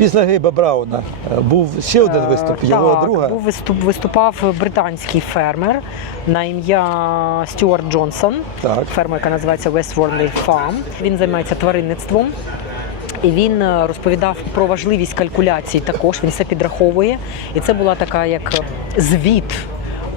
Після Гейба Брауна е, був ще один виступ. Е, Його так, друга. був виступ, виступав британський фермер на ім'я Стюарт Джонсон. Так. Ферма, яка називається West Wormley Farm. Він займається тваринництвом. І він е, розповідав про важливість калькуляцій також. Він все підраховує. І це була така як звіт.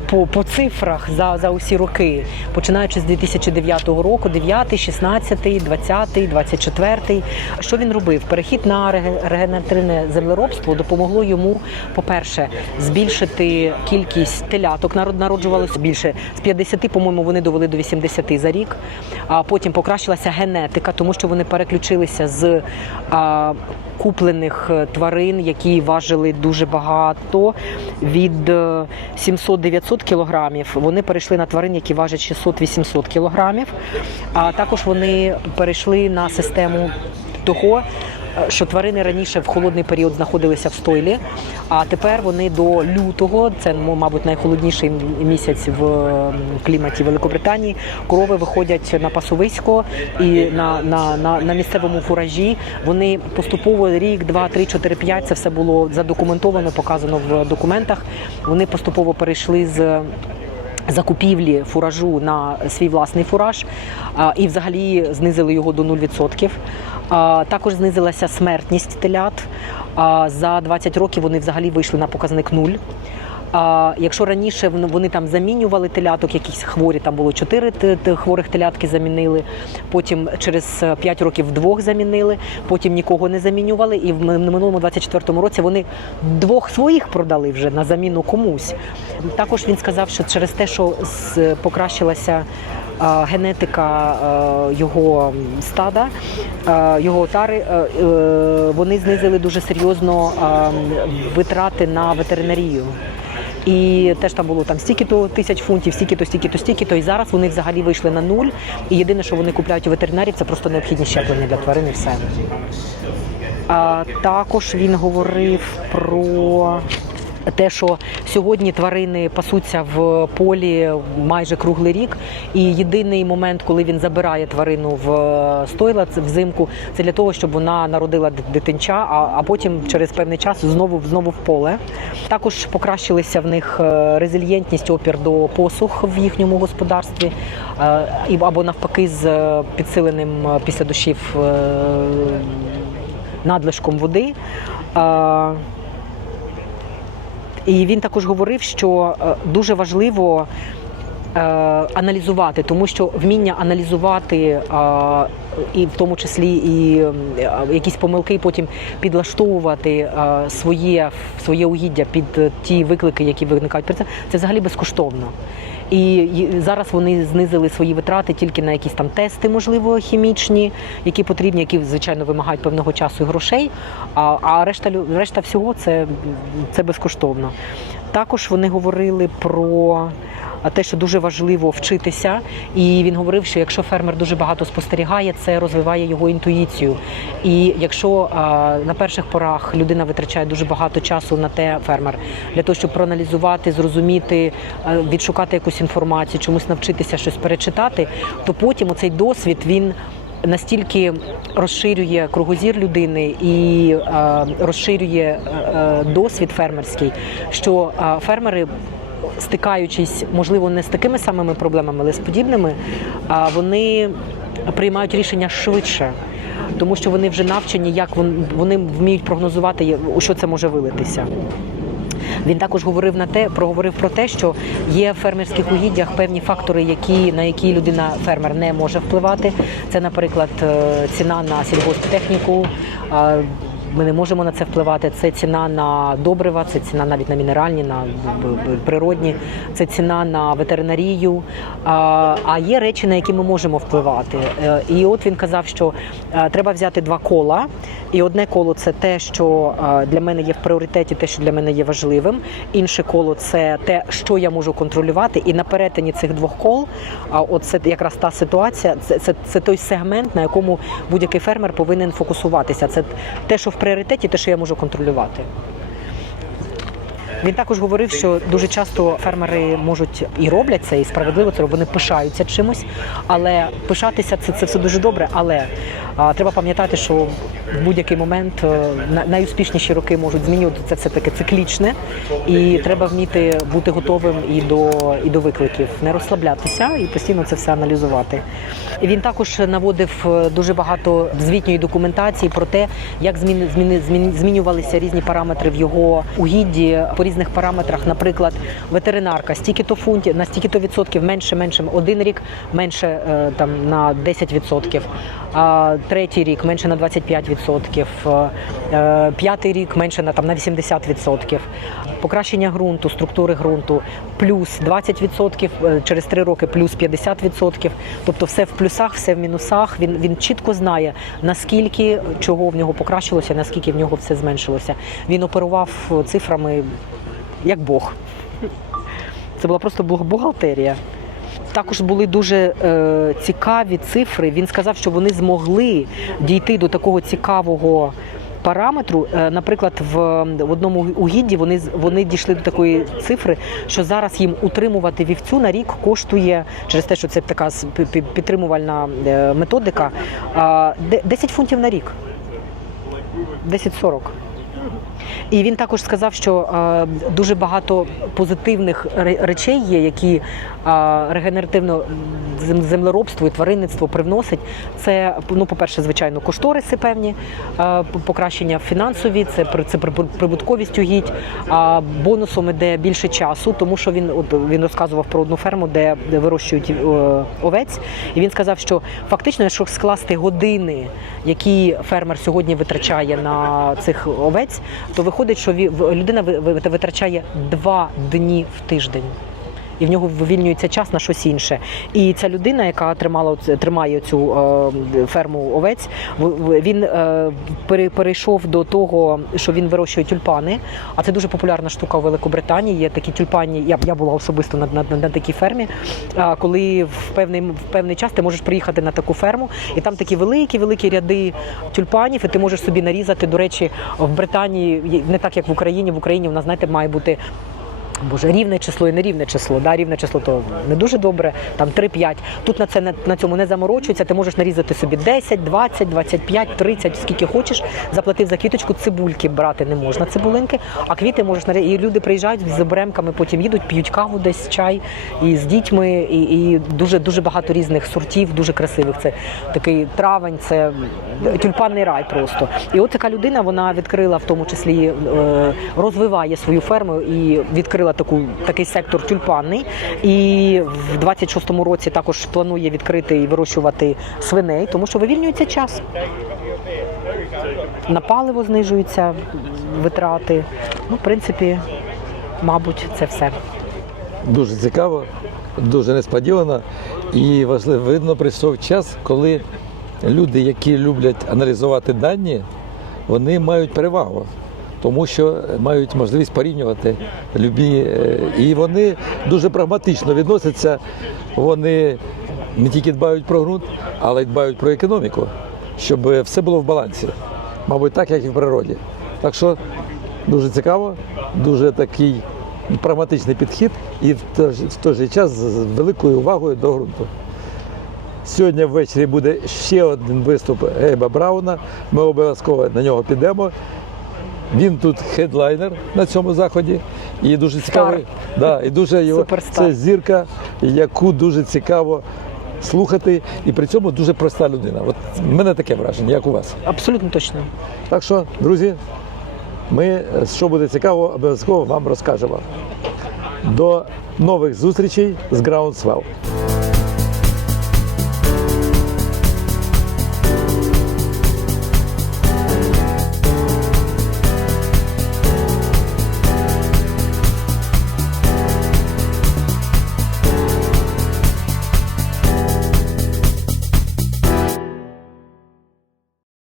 По, по цифрах за, за усі роки, починаючи з 2009 року, 9, 16, 20, 24. Що він робив? Перехід на реге- регенеративне землеробство допомогло йому, по-перше, збільшити кількість теляток. Народ- Народжувалося більше з 50, по-моєму, вони довели до 80 за рік. А потім покращилася генетика, тому що вони переключилися з а, куплених е, тварин, які важили дуже багато від е, 700-900 кілограмів. Вони перейшли на тварин, які важать 600-800 кілограмів. А також вони перейшли на систему того. Що тварини раніше в холодний період знаходилися в стойлі, а тепер вони до лютого, це ну, мабуть найхолодніший місяць в кліматі Великобританії. Корови виходять на пасовисько і на, на, на, на місцевому фуражі. Вони поступово рік, два, три, чотири, п'ять. Це все було задокументовано, показано в документах. Вони поступово перейшли з закупівлі фуражу на свій власний фураж і взагалі знизили його до 0%. Також знизилася смертність телят. За 20 років вони взагалі вийшли на показник 0. А якщо раніше вони- там замінювали теляток, якісь хворі, там було 4 т- т- хворих телятки замінили, потім через 5 років двох замінили, потім нікого не замінювали. І в минулому 24-му році вони двох своїх продали вже на заміну комусь. Також він сказав, що через те, що покращилася генетика його стада, його отари, е, вони знизили дуже серйозно витрати на ветеринарію. І теж там було там стільки-то тисяч фунтів, стільки-то, стільки-то, стільки-то. І зараз вони взагалі вийшли на нуль. І єдине, що вони купляють у ветеринарів, це просто необхідні щеплення для тварин і все. А також він говорив про те, що сьогодні тварини пасуться в полі майже круглий рік, і єдиний момент, коли він забирає тварину в стойла взимку, це для того, щоб вона народила дитинча, а, потім через певний час знову знову в поле. Також покращилися в них е, резильєнтність, опір до посух в їхньому господарстві, е, або навпаки з е, підсиленим е, після дощів е, надлишком води. І він також говорив, що е, дуже важливо е, аналізувати, тому що вміння аналізувати, е, і в тому числі і якісь помилки, потім підлаштовувати своє, своє угіддя під ті виклики, які виникають при це, це взагалі безкоштовно. І зараз вони знизили свої витрати тільки на якісь там тести, можливо, хімічні, які потрібні, які звичайно вимагають певного часу і грошей. А, а решта решта всього це, це безкоштовно. Також вони говорили про те, що дуже важливо вчитися. І він говорив, що якщо фермер дуже багато спостерігає, це розвиває його інтуїцію. І якщо на перших порах людина витрачає дуже багато часу на те, фермер, для того, щоб проаналізувати, зрозуміти, відшукати якусь інформацію, чомусь навчитися щось перечитати, то потім оцей досвід він. Настільки розширює кругозір людини і е, розширює е, досвід фермерський, що е, фермери стикаючись, можливо, не з такими самими проблемами, але з подібними, вони приймають рішення швидше. Тому що вони вже навчені, як вони вміють прогнозувати, у що це може вилитися. Він також говорив на те, проговорив про те, що є в фермерських угіддях певні фактори, які на які людина фермер не може впливати. Це, наприклад, е, ціна на сільгосптехніку. Ми не можемо на це впливати. Це ціна на добрива, це ціна навіть на мінеральні, на природні, це ціна на ветеринарію. А а є речі, на які ми можемо впливати. Е, І от він казав, що е, треба взяти два кола. І одне коло це те, що е, для мене є в пріоритеті, те, що для мене є важливим. Інше коло це те, що я можу контролювати. І на перетині цих двох кол, а от це якраз та ситуація, це, це, це той сегмент, на якому будь-який фермер повинен фокусуватися. Це те, що в пріоритеті, те, що я можу контролювати. Він також говорив, що дуже часто фермери можуть і роблять це, і справедливо це вони пишаються чимось, але пишатися це, це все дуже добре. Але А треба пам'ятати, що в будь-який момент е, на- найуспішніші роки можуть змінювати це все таки циклічне, і треба вміти бути готовим і до, і до викликів, не розслаблятися і постійно це все аналізувати. І він також наводив е, дуже багато звітньої документації про те, як зміни, зміни змінювалися різні параметри в його угідді по різних параметрах. Наприклад, ветеринарка стільки-то фунтів на стільки-то відсотків менше, менше один рік, менше е, там на 10 відсотків. А третій рік менше на 25 відсотків. Е, П'ятий рік менше на там на 80 відсотків. Покращення ґрунту, структури ґрунту плюс 20 відсотків, е, через три роки плюс 50 відсотків. Тобто все в плюсах, все в мінусах. Він він чітко знає наскільки чого в нього покращилося, наскільки в нього все зменшилося. Він оперував цифрами як Бог. Це була просто бухгалтерія. Також були дуже е, цікаві цифри. Він сказав, що вони змогли дійти до такого цікавого параметру. Е, наприклад, в, в одному угідді вони, вони дійшли до такої цифри, що зараз їм утримувати вівцю на рік коштує через те, що це така підтримувальна е, методика, е, 10 фунтів на рік. 10-40. І він також сказав, що е, дуже багато позитивних речей є, які е, регенеративно землеробство і тваринництво привносить. Це ну, по-перше, звичайно, кошториси певні, е, покращення фінансові, це це при- прибутковість угідь. А бонусом іде більше часу, тому що він от він розказував про одну ферму, де, вирощують овець. І він сказав, що фактично, якщо скласти години, які фермер сьогодні витрачає на цих овець, то виходить, що людина ви- ви- витрачає два дні в тиждень. І в нього вивільнюється час на щось інше. І ця людина, яка тримала тримає цю е, ферму овець, він е, перейшов до того, що він вирощує тюльпани. А це дуже популярна штука у Великобританії. Є такі тюльпані. Я, я була особисто на, на, на такій фермі. Коли в певний в певний час ти можеш приїхати на таку ферму, і там такі великі, великі ряди тюльпанів, і ти можеш собі нарізати. До речі, в Британії не так як в Україні. В Україні в нас знаєте має бути. Боже, рівне число і нерівне число. Да, рівне число то не дуже добре, там 3-5. Тут на це на цьому не заморочується. Ти можеш нарізати собі 10, 20, 25, 30, скільки хочеш. Заплатив за квіточку, цибульки брати не можна, цибулинки, а квіти можеш нарізати. І люди приїжджають з бремками, потім їдуть, п'ють каву десь, чай і з дітьми, і, і дуже дуже багато різних сортів, дуже красивих. Це такий травень, це тюльпанний рай просто. І от така людина вона відкрила в тому числі е, розвиває свою ферму і відкрила таку такий сектор тюльпанний. І в 26-му році також планує відкрити і вирощувати свиней, тому що вивільнюється час. На паливо знижуються витрати. Ну, в принципі, мабуть, це все. Дуже цікаво, дуже несподівано. І важливо, видно, прийшов час, коли люди, які люблять аналізувати дані, вони мають перевагу, тому що мають можливість порівнювати любі. е, І вони дуже прагматично відносяться. Вони не тільки дбають про ґрунт, але й дбають про економіку, щоб все було в балансі. Мабуть, так, як і в природі. Так що дуже цікаво, дуже такий прагматичний підхід і в той, же- час з великою увагою до ґрунту. Сьогодні ввечері буде ще один виступ Гейба Брауна. Ми обов'язково на нього підемо. Він тут хедлайнер на цьому заході. І дуже цікавий. Да, і дуже його, Суперстар. це зірка, яку дуже цікаво слухати. І при цьому дуже проста людина. От в мене таке враження, як у вас. Абсолютно точно. Так що, друзі, ми, що буде цікаво, обов'язково вам розкажемо. До нових зустрічей з Groundswell.